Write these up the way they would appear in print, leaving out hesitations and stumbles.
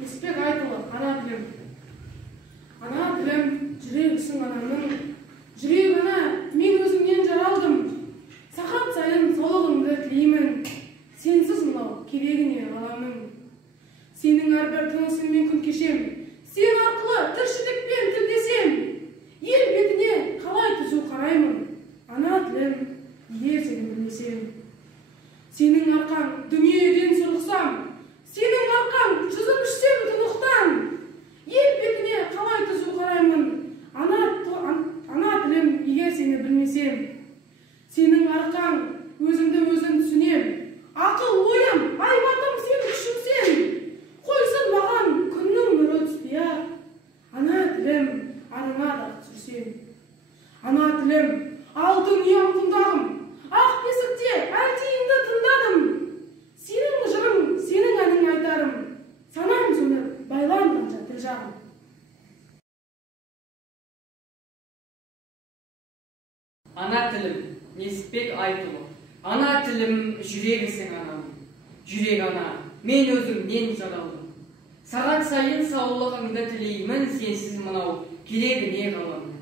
Несіпбек Айтұлы, ана тілім. Ана тілім, жүрегісің анамның. Жүрек ана, мен өзіңнен жаралдым. Сағат сайын солығыңды тілеймін. Сенсіз мынау керегіне ғаламның. Сенің әрбір тынысыңмен күн кешем. Сен арқылы тіршілікпен тілдесем. Ел бетіне қалай түзу қараймын. Ана тілім, егер сені білмесем. Сенің арқаң дүниеден сұрықсам. Сенің арқаң жүзіп ішсем тұнықтан. Ел бетіне қалай түзу қараймын. Ана тілім, егер сені білмесем. Сенің арқаң өзімді өзім түсінем. Ақыл ойым, айбатым сен күшімсен. Қойсын маған күннің нұры түспей-ақ. Ана тілім, арыңа да түсірсем. Ана тілім, алтын ұяңқындағым. Ақ бесікте әлдейінді тыңдадым. Сенің жырың, сенің әнің айтарым. Санам сөніп байланғанша тіл жағым. Ана тілім, Несіпбек Айтұлы. Ана тілім, жүрегісің анам. Жүрек ана, мен өзіңнен жаралдым. Сағат сайын саулығыңды тілеймін, сенсіз мынау керегіне ғаламның.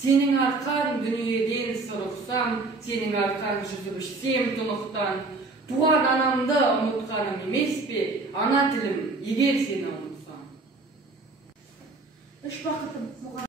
Сенің арқаң дүниеден сұрықсам, сенің арқаң жүзіп ішсем тұнықтан. Туған анамды ұмытқаным емес пе, ана тілім, егер сені ұмытсам. Үш бақытым